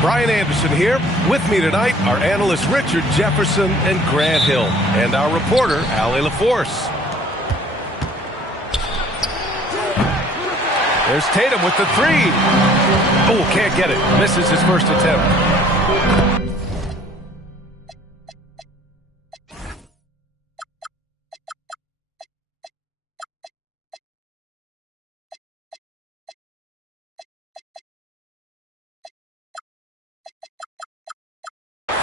Brian Anderson here. With me tonight are analysts Richard Jefferson and Grant Hill, and our reporter, Allie LaForce. There's Tatum with the three. Oh, can't get it. Misses his first attempt.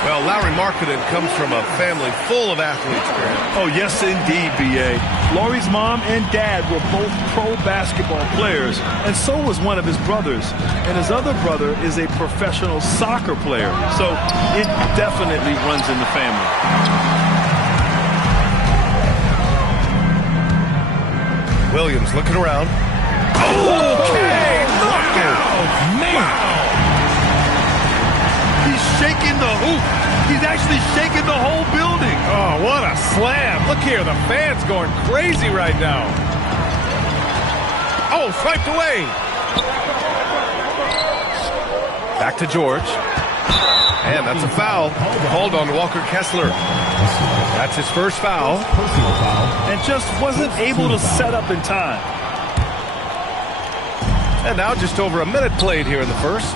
Well, Larry Markkinen comes from a family full of athletes, Grant. Oh, yes, indeed, B.A. Laurie's mom and dad were both pro basketball players, and so was one of his brothers. And his other brother is a professional soccer player, so it definitely runs in the family. Williams looking around. Okay! Look out! Man! Wow. He's shaking the hoop. He's actually shaking the whole building. Oh, what a slam. Look here, the fans going crazy right now. Oh, swiped away. Back to George. And that's a foul. Called on Walker Kessler. That's his first foul. And just wasn't able to set up in time. And now just over a minute played here in the first.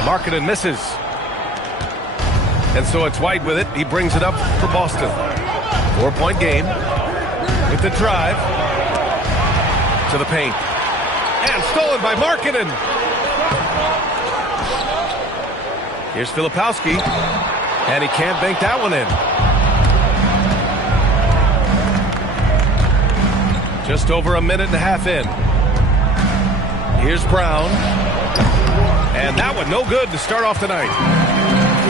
Markkinen misses. And so it's White with it. He brings it up for Boston. 4-point game. With the drive. To the paint. And stolen by Markkinen. Here's Filipowski. And he can't bank that one in. Just over a minute and a half in. Here's Brown. And that one no good to start off the night.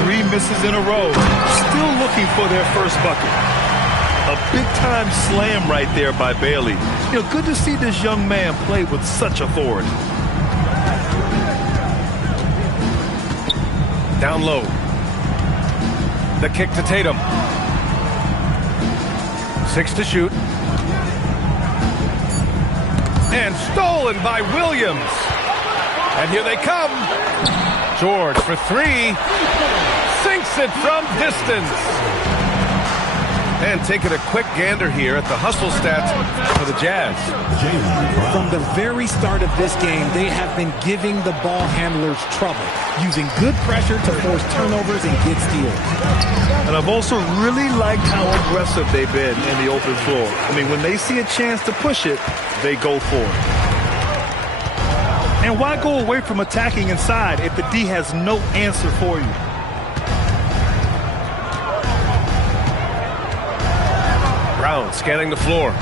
3 misses in a row. Still looking for their first bucket. A big-time slam right there by Bailey. You know, good to see this young man play with such authority. Down low. The kick to Tatum. 6 to shoot. And stolen by Williams. And here they come. George for 3. Sinks it from distance. And taking a quick gander here at the hustle stats for the Jazz. From the very start of this game, they have been giving the ball handlers trouble, using good pressure to force turnovers and get steals. And I've also really liked how aggressive they've been in the open floor. I mean, when they see a chance to push it, they go for it. And why go away from attacking inside if the D has no answer for you? Brown scanning the floor.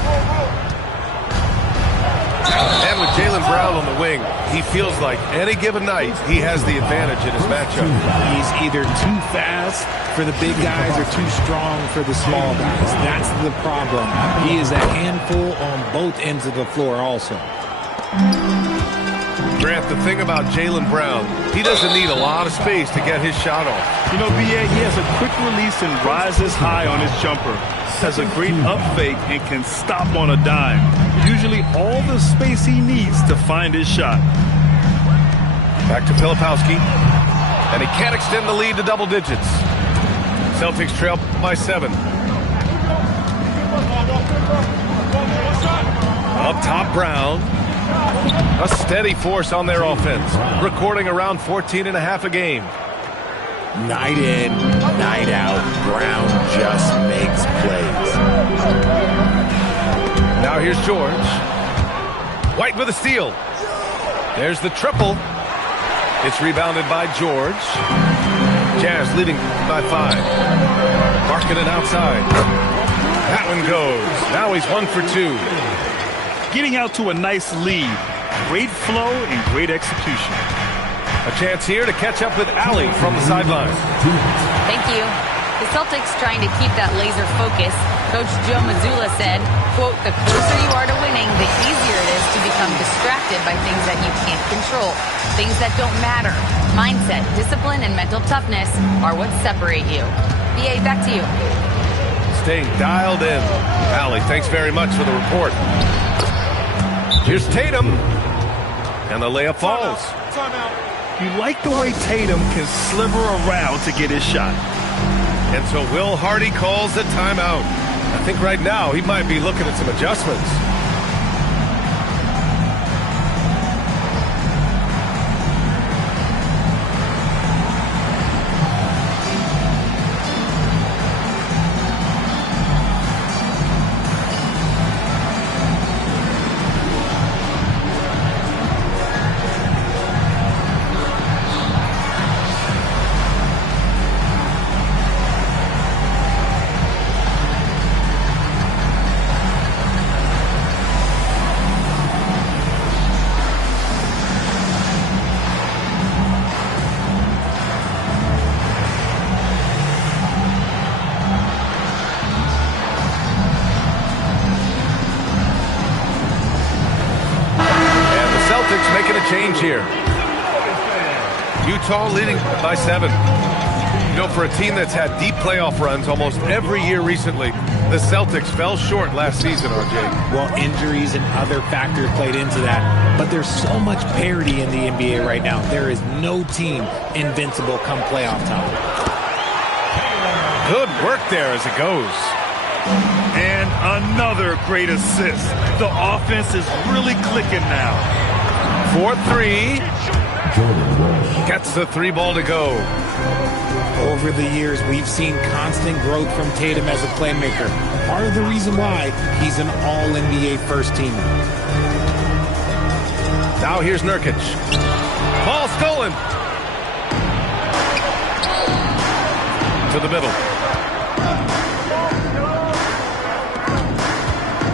And with Jaylen Brown on the wing, he feels like any given night he has the advantage in his matchup. He's either too fast for the big guys or too strong for the small guys. That's the problem. He is a handful on both ends of the floor also. Grant, the thing about Jaylen Brown, he doesn't need a lot of space to get his shot off. You know, B.A., he has a quick release and rises high on his jumper. Has a great up fake and can stop on a dime. Usually all the space he needs to find his shot. Back to Filipowski. And he can't extend the lead to double digits. Celtics trail by 7. Up top, Brown. A steady force on their offense, recording around 14.5 a game. Night in, night out, Brown just makes plays. Now here's George. White with a steal. There's the triple. It's rebounded by George. Jazz leading by 5. Markkinen outside. That one goes. Now he's 1 for 2. Getting out to a nice lead. Great flow and great execution. A chance here to catch up with Allie from the sideline. Thank you. The Celtics trying to keep that laser focus. Coach Joe Mazzulla said, quote, "The closer you are to winning, the easier it is to become distracted by things that you can't control, things that don't matter. Mindset, discipline, and mental toughness are what separate you." BA, back to you. Staying dialed in. Allie, thanks very much for the report. Here's Tatum. And the layup falls. You like the way Tatum can sliver around to get his shot. And so Will Hardy calls a timeout. I think right now he might be looking at some adjustments. Making a change here. Utah leading by 7. You know, for a team that's had deep playoff runs almost every year recently, the Celtics fell short last season, RJ. Well, injuries and other factors played into that. But there's so much parity in the NBA right now. There is no team invincible come playoff time. Good work there as it goes. And another great assist. The offense is really clicking now. 4-3. Gets the 3 ball to go. Over the years, we've seen constant growth from Tatum as a playmaker. Part of the reason why he's an all-NBA first teamer. Now here's Nurkic. Ball stolen. To the middle.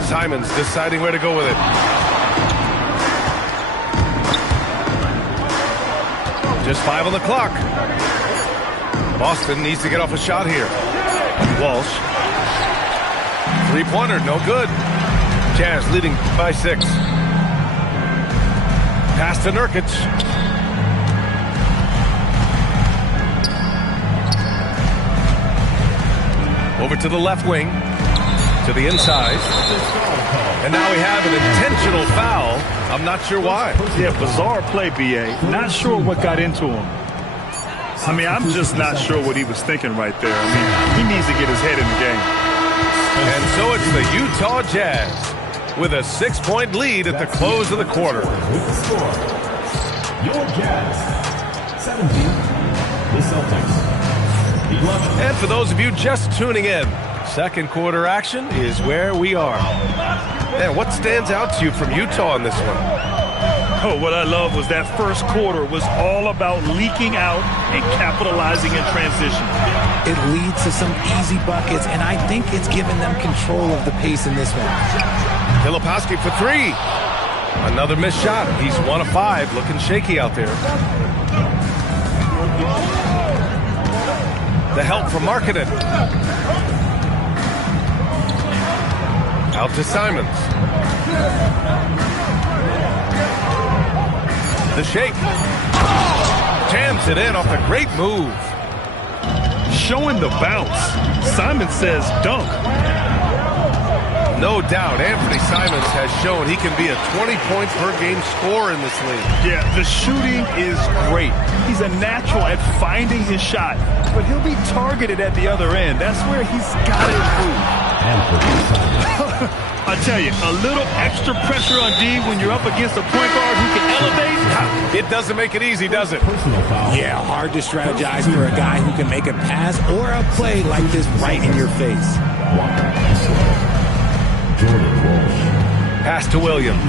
Simons deciding where to go with it. Just 5 on the clock. Boston needs to get off a shot here. Walsh. 3-pointer, no good. Jazz leading by 6. Pass to Nurkic. Over to the left wing. To the inside. And now we have an intentional foul. I'm not sure why. Yeah, bizarre play, B.A. Not sure what got into him. I mean, I'm just not sure what he was thinking right there. I mean, he needs to get his head in the game. And so it's the Utah Jazz with a 6-point lead at the close of the quarter. Your Jazz, 17, the Celtics, 11. And for those of you just tuning in, second quarter action is where we are. Man, what stands out to you from Utah in this one? Oh, what I love was that first quarter was all about leaking out and capitalizing in transition. It leads to some easy buckets, and I think it's given them control of the pace in this one. Filipowski for 3. Another missed shot. He's 1 of 5, looking shaky out there. The help from Markkanen. Out to Simons. The shake. Jams it in off a great move. Showing the bounce. Simon says dunk. No doubt, Anthony Simons has shown he can be a 20-point-per-game scorer in this league. Yeah, the shooting is great. He's a natural at finding his shot, but he'll be targeted at the other end. That's where he's got to improve. I tell you, a little extra pressure on D when you're up against a point guard who can elevate. It doesn't make it easy, does it? Yeah, hard to strategize for a guy who can make a pass or a play like this right in your face. Pass to Williams.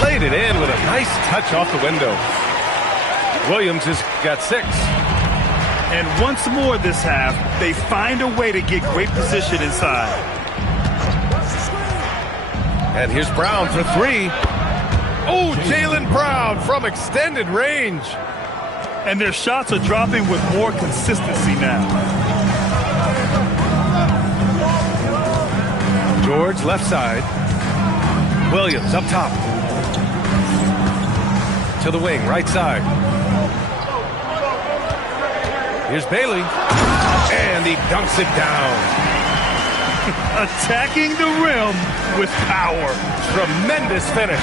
Played it in with a nice touch off the window. Williams has got 6. And once more this half, they find a way to get great position inside. And here's Brown for 3. Oh, Jaylen Brown from extended range. And their shots are dropping with more consistency now. George left side. Williams up top. To the wing, right side. Here's Bailey. And he dunks it down. Attacking the rim with power. Tremendous finish.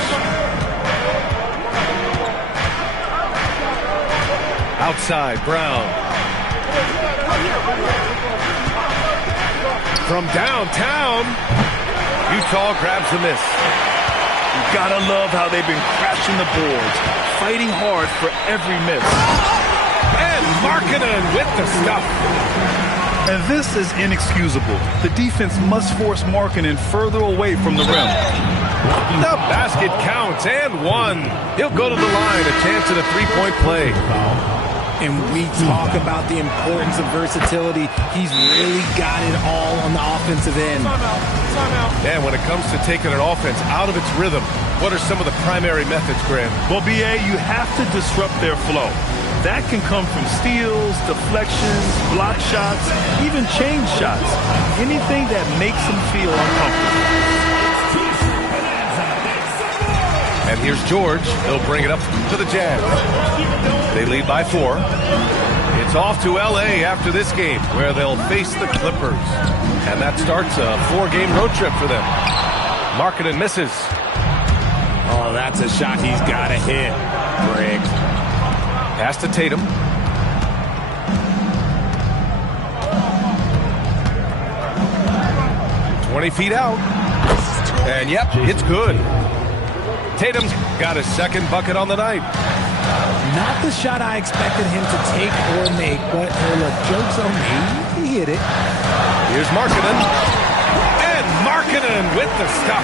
Outside, Brown. From downtown, Utah grabs the miss. You gotta love how they've been crashing the boards, fighting hard for every miss. And Markkanen with the stuff. And this is inexcusable. The defense must force Markkanen further away from the rim. The basket counts and one. He'll go to the line, a chance at a three-point play. And we talk about the importance of versatility. He's really got it all on the offensive end. And when it comes to taking an offense out of its rhythm, what are some of the primary methods, Grant? Well, B.A., you have to disrupt their flow. That can come from steals, deflections, block shots, even change shots. Anything that makes them feel uncomfortable. And here's George. He'll bring it up to the Jazz. They lead by 4. It's off to L.A. after this game, where they'll face the Clippers. And that starts a 4-game road trip for them. Markkanen misses. Oh, that's a shot he's got to hit, Greg. Pass to Tatum. "20 feet out. And yep, it's good. Tatum's got his second bucket on the night. Not the shot I expected him to take or make, but look, joke's on me. He hit it. Here's Markkanen. And Markkanen with the stuff.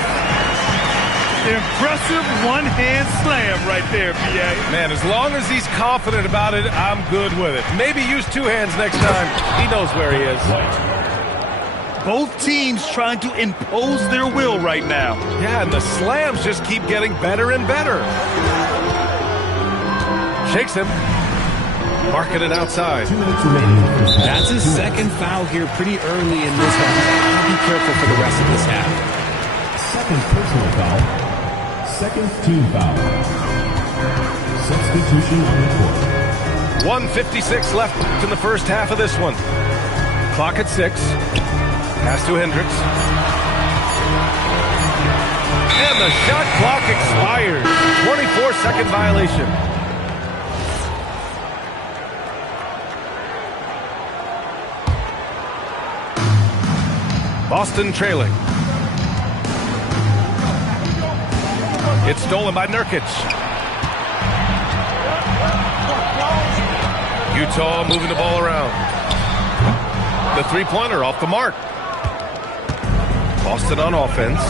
Impressive one-hand slam right there, B.A. Man, as long as he's confident about it, I'm good with it. Maybe use 2 hands next time. He knows where he is. Both teams trying to impose their will right now. Yeah, and the slams just keep getting better and better. Shakes him. Markkanen outside. 2 minutes remaining. That's his second foul here pretty early in this one. I'll be careful for the rest of this half. Second personal foul. Second team foul. Substitution on the court. 1:56 left in the first half of this one. Clock at 6. Pass to Hendricks. And the shot clock expires. 24-second violation. Boston trailing. It's stolen by Nurkic. Utah moving the ball around. The three-pointer off the mark. Boston on offense.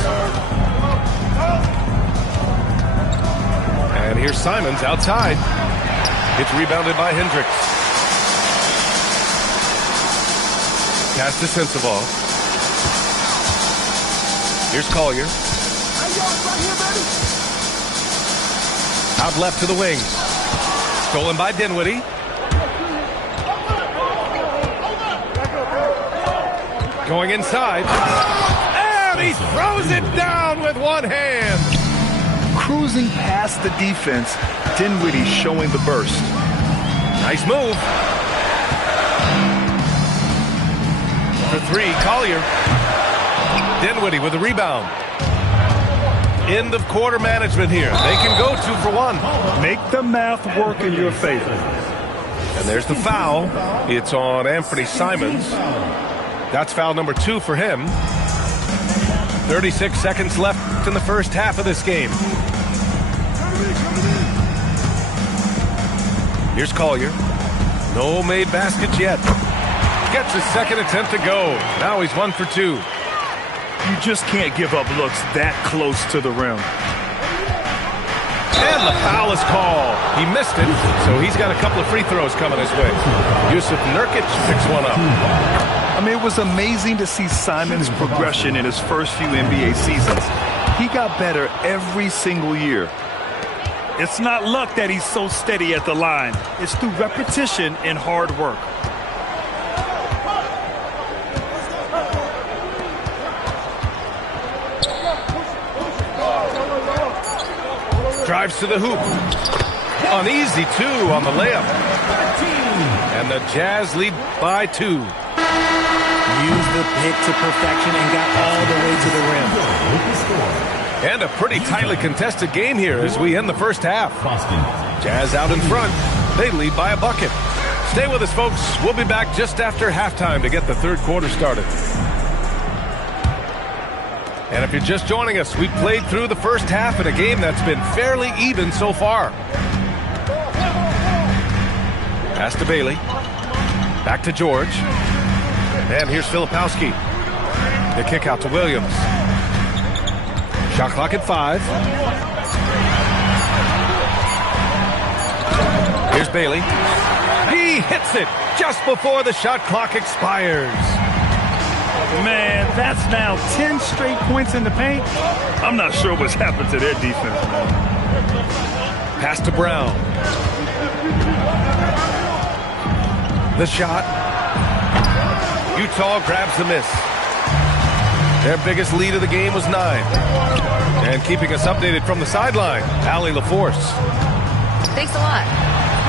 And here's Simons outside. It's rebounded by Hendricks. Pass to Sensabaugh. Here's Collier. Out left to the wing. Stolen by Dinwiddie. Going inside. And he throws it down with one hand. Cruising past the defense, Dinwiddie showing the burst. Nice move. For 3, Collier. Dinwiddie with the rebound. End of quarter management here. They can go 2 for 1. Make the math work in your favor. And there's the foul. It's on Anthony Simons. That's foul number 2 for him. 36 seconds left in the first half of this game. Here's Collier. No made baskets yet. Gets his second attempt to go. Now he's 1 for 2. You just can't give up looks that close to the rim. And the foul is called. He missed it, so he's got a couple of free throws coming his way. Jusuf Nurkic picks one up. I mean, it was amazing to see Simons' progression in his first few NBA seasons. He got better every single year. It's not luck that he's so steady at the line. It's through repetition and hard work. Drives to the hoop. Uneasy 2 on the layup. And the Jazz lead by 2. Used the pick to perfection and got all the way to the rim. And a pretty tightly contested game here as we end the first half. Boston. Jazz out in front. They lead by a bucket. Stay with us, folks. We'll be back just after halftime to get the third quarter started. And if you're just joining us, we played through the first half in a game that's been fairly even so far. Pass to Bailey. Back to George. And here's Filipowski. The kick out to Williams. Shot clock at 5. Here's Bailey. He hits it just before the shot clock expires. Man, that's now 10 straight points in the paint. I'm not sure what's happened to their defense. Pass to Brown. The shot. Utah grabs the miss. Their biggest lead of the game was 9. And keeping us updated from the sideline, Allie LaForce. Thanks a lot.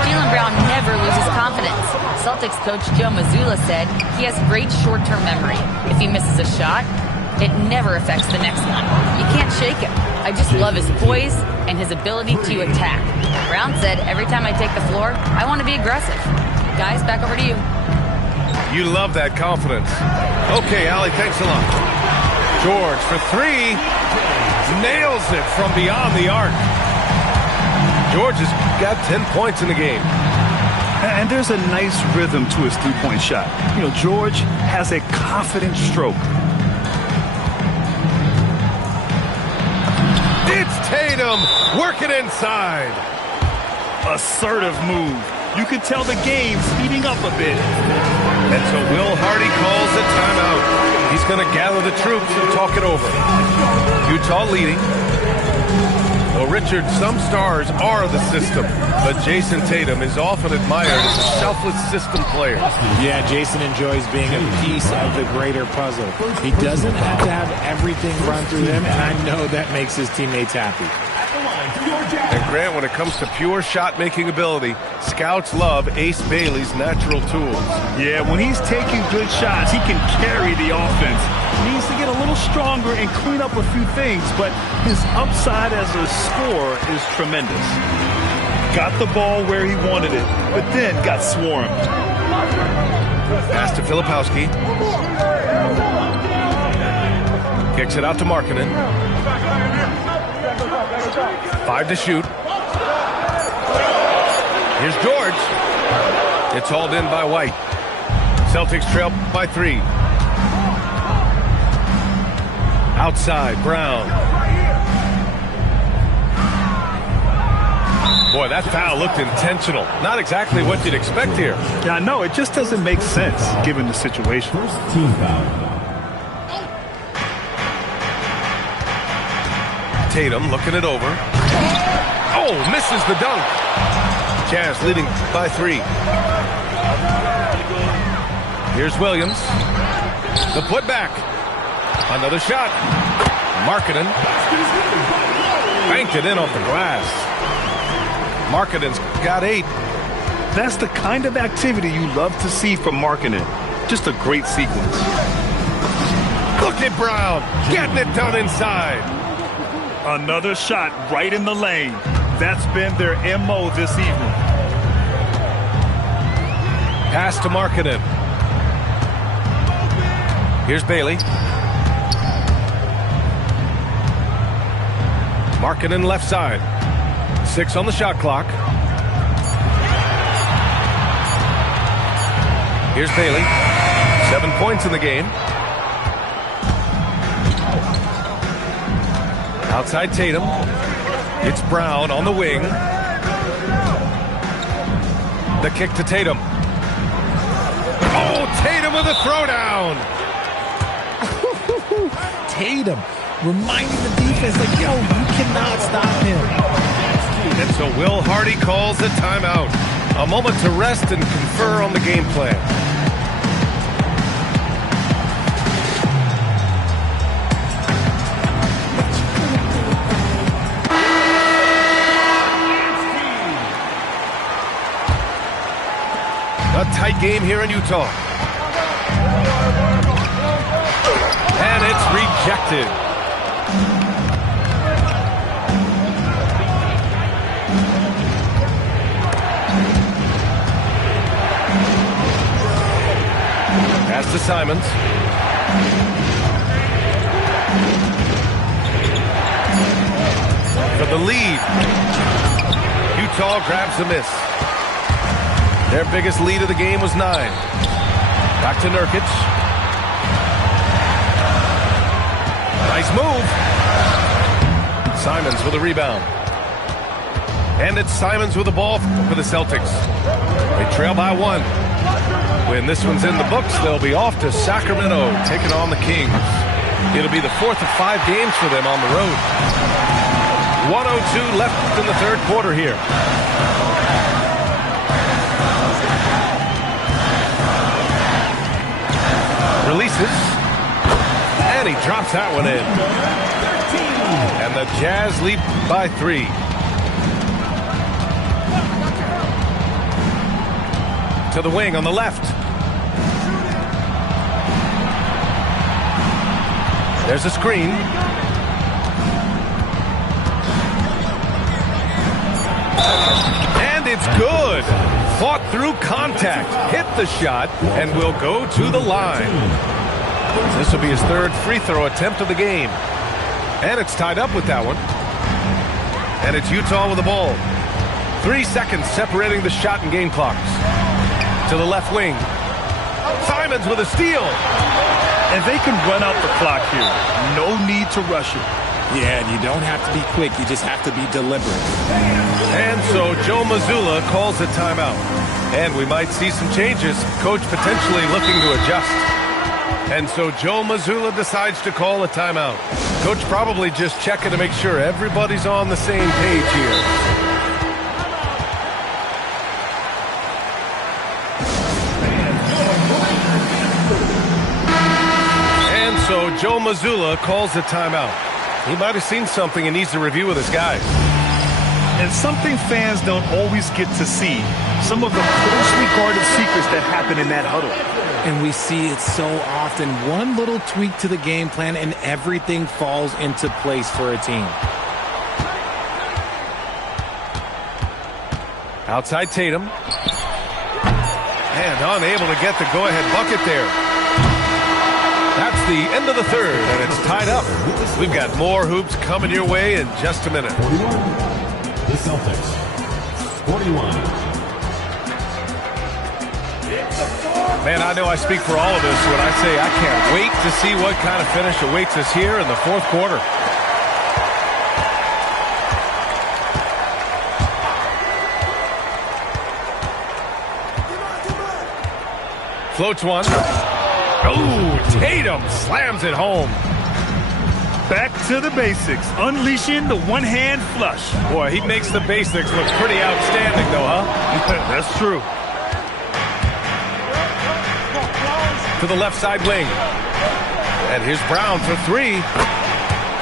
Jaylen Brown never loses confidence. Celtics coach Joe Mazzulla said he has great short-term memory. If he misses a shot, it never affects the next one. You can't shake him. I just love his poise and his ability to attack. Brown said, every time I take the floor, I want to be aggressive. Guys, back over to you. You love that confidence. Okay, Allie, thanks a lot. George for 3. Nails it from beyond the arc. George has got 10 points in the game. And there's a nice rhythm to his three-point shot. You know, George has a confident stroke. It's Tatum working inside. Assertive move. You can tell the game speeding up a bit. And so Will Hardy calls a timeout. He's going to gather the troops and talk it over. Utah leading. Well, Richard, some stars are the system, but Jason Tatum is often admired as a selfless system player. Yeah, Jason enjoys being a piece of the greater puzzle. He doesn't have to have everything run through him, and I know that makes his teammates happy. And Grant, when it comes to pure shot-making ability, scouts love Ace Bailey's natural tools. Yeah, when he's taking good shots, he can carry the offense. He needs to get a little stronger and clean up a few things, but his upside as a scorer is tremendous. Got the ball where he wanted it, but then got swarmed. Pass to Filipowski. Kicks it out to Markkanen. 5 to shoot. Here's George. It's hauled in by White. Celtics trail by 3. Outside, Brown. Boy, that foul looked intentional. Not exactly what you'd expect here. Yeah, I know. It just doesn't make sense given the situation. First team foul. Tatum looking it over. Oh, misses the dunk. Jazz leading by 3. Here's Williams. The putback. Another shot. Markkanen. Banked it in off the glass. Markkanen's got 8. That's the kind of activity you love to see from Markkanen. Just a great sequence. Look at Brown. Getting it done inside. Another shot right in the lane. That's been their MO this evening. Pass to Markkanen. Here's Bailey. Markkanen left side. 6 on the shot clock. Here's Bailey. 7 points in the game. Outside Tatum. It's Brown on the wing. The kick to Tatum. Oh, Tatum with a throwdown. Tatum reminding the defense, like, yo, you cannot stop him. And so Will Hardy calls a timeout. A moment to rest and confer on the game plan. A tight game here in Utah. rejected. Pass to Simons. For the lead. Utah grabs the miss. Their biggest lead of the game was 9. Back to Nurkic. Nice move. Simons with a rebound. And it's Simons with the ball for the Celtics. They trail by 1. When this one's in the books, they'll be off to Sacramento, taking on the Kings. It'll be the 4th of 5 games for them on the road. 1:02 left in the third quarter here. Releases. And he drops that one in. And the Jazz lead by 3. To the wing on the left. There's a screen. And it's good. Fought through contact. Hit the shot and will go to the line. This will be his 3rd free throw attempt of the game. And it's tied up with that one. And it's Utah with the ball. 3 seconds separating the shot and game clocks. To the left wing. Simons with a steal. And they can run out the clock here. No need to rush it. Yeah, and you don't have to be quick. You just have to be deliberate. And so Joe Mazzulla calls a timeout. And we might see some changes. Coach potentially looking to adjust. And so Joe Mazzulla decides to call a timeout. Coach probably just checking to make sure everybody's on the same page here. So Joe Mazzulla calls a timeout. He might have seen something and needs to review with his guys. And something fans don't always get to see. Some of the closely guarded secrets that happen in that huddle. And we see it so often. One little tweak to the game plan and everything falls into place for a team. Outside Tatum. And unable to get the go-ahead bucket there. That's the end of the third, and it's tied up. We've got more hoops coming your way in just a minute. 41, the Celtics. 41. Man, I know I speak for all of us when I say I can't wait to see what kind of finish awaits us here in the 4th quarter. Floats one. Oh, Tatum slams it home. Back to the basics, unleashing the one-hand flush. Boy, he makes the basics look pretty outstanding, though, huh? That's true. To the left side wing. And here's Brown for 3.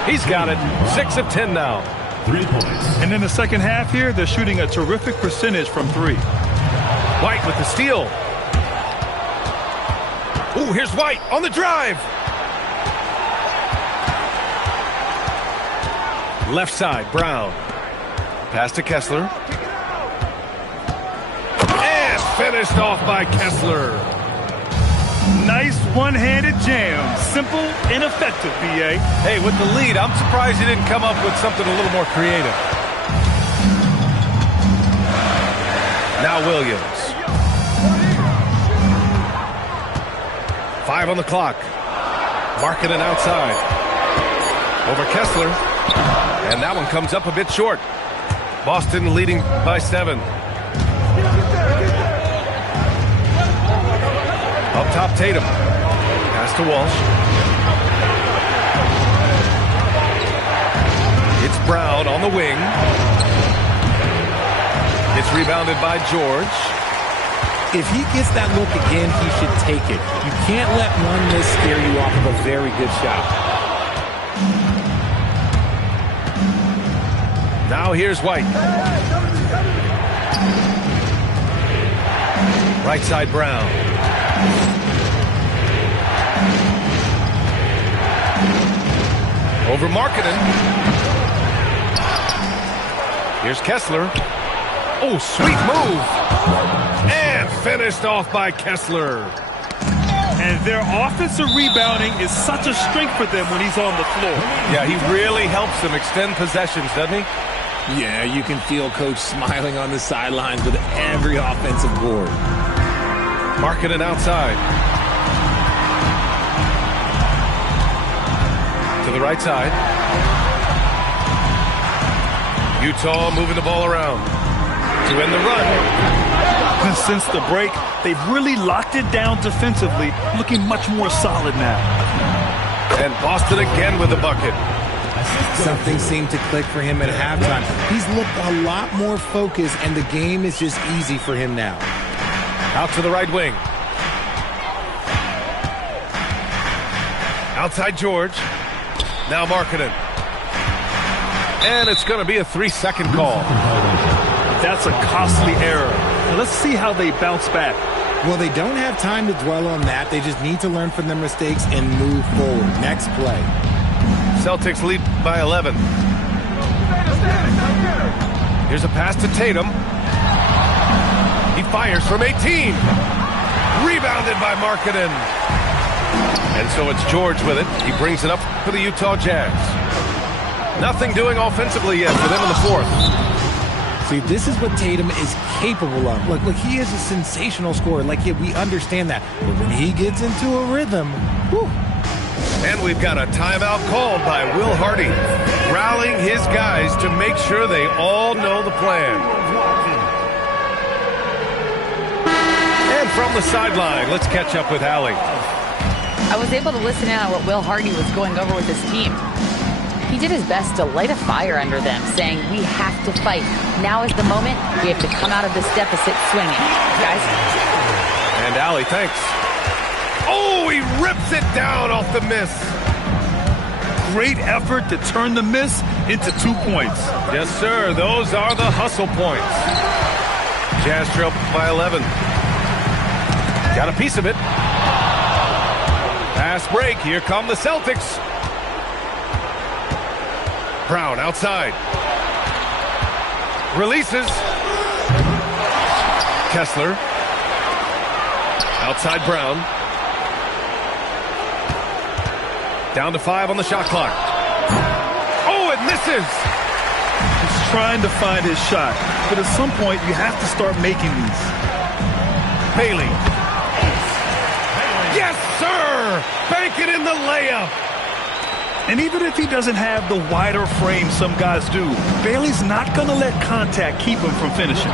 He's got it. 6 of 10 now. 3 points. And in the second half here, they're shooting a terrific percentage from 3. White with the steal. Ooh, here's White on the drive. Left side, Brown. Pass to Kessler. And finished off by Kessler. Nice one-handed jam. Simple and effective, B.A. Hey, with the lead, I'm surprised he didn't come up with something a little more creative. Now Williams. 5 on the clock. Markkanen outside. Over Kessler. And that one comes up a bit short. Boston leading by 7. Up top, Tatum. Pass to Walsh. It's Brown on the wing. It's rebounded by George. If he gets that look again, he should take it. You can't let one miss scare you off of a very good shot. Now here's White. Right side, Brown. Over Markkanen. Here's Kessler. Oh, sweet move. And finished off by Kessler. And their offensive rebounding is such a strength for them when he's on the floor. Yeah, he really helps them extend possessions, doesn't he? Yeah, you can feel Coach smiling on the sidelines with every offensive board. Markkanen outside. To the right side. Utah moving the ball around to end the run. Since the break, they've really locked it down defensively, looking much more solid now. And Boston again with the bucket. Something seemed to click for him at halftime. He's looked a lot more focused, and the game is just easy for him now. Out to the right wing. Outside George. Now Markkanen. And it's going to be a 3-second call. That's a costly error. Let's see how they bounce back. Well, they don't have time to dwell on that. They just need to learn from their mistakes and move forward. Next play. Celtics lead by 11. Here's a pass to Tatum. He fires from 18. Rebounded by Markkanen. And so it's George with it. He brings it up for the Utah Jazz. Nothing doing offensively yet for them in the fourth. See, this is what Tatum is capable of. Look, he is a sensational scorer. Like, yeah, we understand that. But when he gets into a rhythm, whew. And we've got a timeout called by Will Hardy, rallying his guys to make sure they all know the plan. And from the sideline, let's catch up with Allie. I was able to listen in on what Will Hardy was going over with his team. He did his best to light a fire under them, saying, we have to fight. Now is the moment. We have to come out of this deficit swinging. Guys. And Allie, thanks. Oh, he rips it down off the miss. Great effort to turn the miss into 2 points. Yes, sir. Those are the hustle points. Jazz trail by 11. Got a piece of it. Fast break. Here come the Celtics. Brown outside. Releases. Kessler. Outside Brown. Down to 5 on the shot clock. Oh, it misses. He's trying to find his shot, but at some point you have to start making these. Bailey. Yes, sir! Bank it in the layup. And even if he doesn't have the wider frame some guys do, Bailey's not going to let contact keep him from finishing.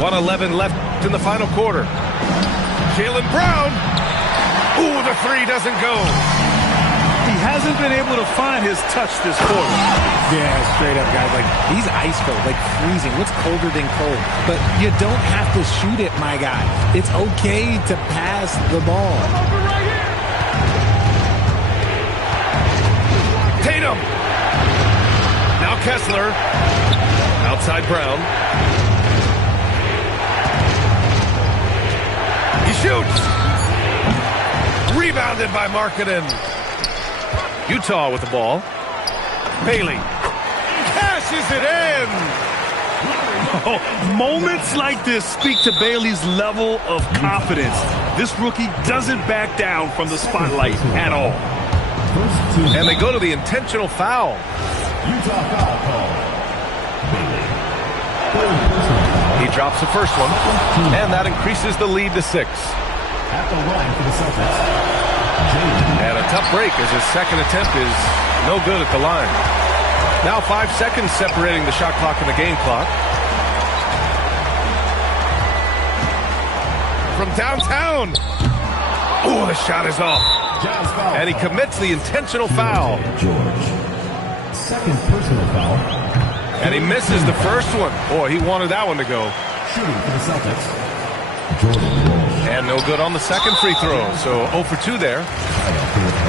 1:11 left in the final quarter. Jaylen Brown. Ooh, the three doesn't go. He hasn't been able to find his touch this quarter. Yeah, straight up, guys. Like, he's ice cold, like freezing. What's colder than cold? But you don't have to shoot it, my guy. It's okay to pass the ball. Tatum. Now Kessler. Outside Brown. He shoots. Rebounded by Markkanen. Utah with the ball. Bailey cashes it in. Oh, moments like this speak to Bailey's level of confidence. This rookie doesn't back down from the spotlight at all. And they go to the intentional foul. Utah foul call. He drops the first one, and that increases the lead to 6. At the line for the Celtics. And a tough break as his second attempt is no good at the line. Now 5 seconds separating the shot clock and the game clock. From downtown. Oh, the shot is off. And he commits the intentional foul. George. Second personal foul. And he misses the first one. Boy, he wanted that one to go. Shooting for the Celtics. Jordan Walsh. And no good on the second free throw. So 0 for 2 there.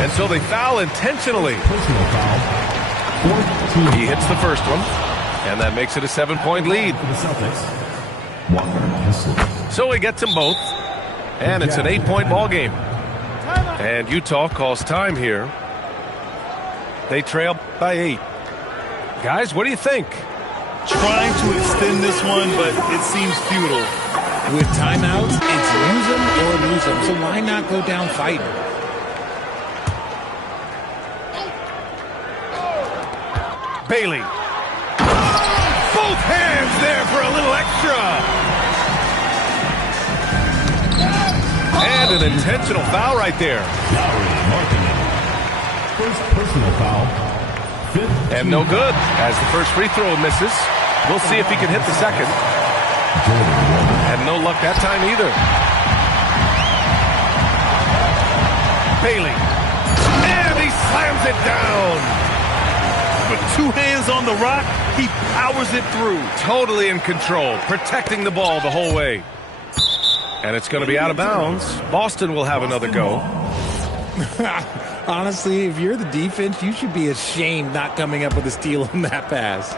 And so they foul intentionally. Personal foul. He hits the first one. And that makes it a 7-point lead. For the Celtics. Walker Kessler. So he gets them both. And it's an 8-point ball game. And Utah calls time here. They trail by 8. Guys, what do you think? Trying to extend this one, but it seems futile. With timeouts, it's use them or lose them. So why not go down fighting? Bailey. Both hands there for a little extra. And an intentional foul right there. Lowry marking it. First personal foul. Fifth And no good as the first free throw misses. We'll see if he can hit the second. And no luck that time either. Bailey. And he slams it down. With 2 hands on the rock, he powers it through. Totally in control, protecting the ball the whole way. And it's going to be out of bounds. Boston will have another go. Honestly, if you're the defense, you should be ashamed not coming up with a steal on that pass.